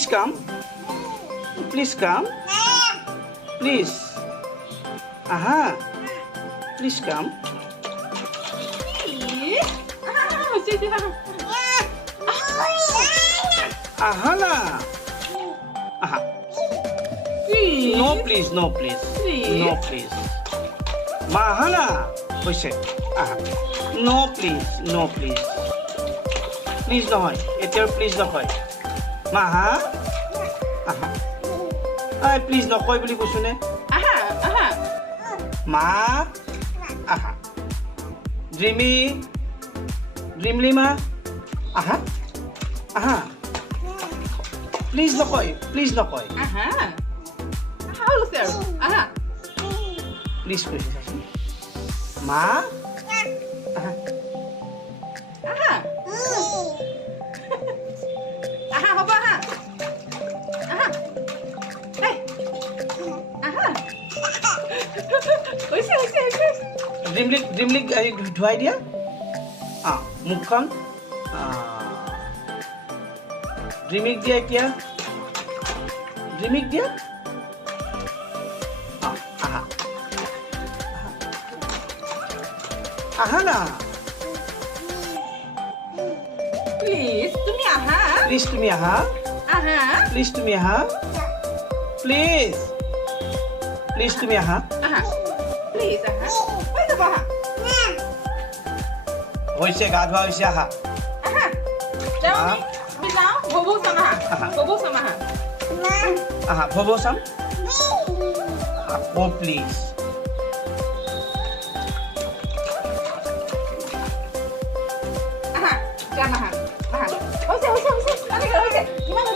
Please come. Please come. Please. Aha. Please come. Aha na. Aha. Please. No please, no please. Please. No please. Ma aha na. Hoise. Aha. No please, no please. Please নহয়. এতিয়াও please নকয়। মা হা? আহা। আই please নকয় বুলি কৈছোনে? Aha, aha. মা আহা। Dreamy. Dreamly মা আহা। আহা। Please নকয়, please নকয়। Aha. Aha, Lucer. Aha. Please কৈছে চাচোন। মা আহা। Aha. Aha, হ'ব aha. Aha. Hey. Aha. হৈছে। ড্ৰিমলিক ধুৱাই দিয়া মুখখন ড্ৰিমিক দিয়া এতিয়া ড্ৰিমিক দিয়া আহা আহা না Please, তুমি আহা। প্লিজ তুমি আহা আহা। প্লিজ তুমি আহা প্লিজ প্লিজ তুমি আহা আহা। Please, আহা। হৈ যাব আহা। হৈছে গা ধোৱা হৈছে আহা আহা। যাওঁ আহা। আমি যাওঁ। ববৌ চাম আহা। আহা। ববৌ চাম আহা। আহা ভব চাম অ' প্লিজ আহা। যাম আহা। আহা। হৈছে। আনি গ'ল, হৈছে। ইমান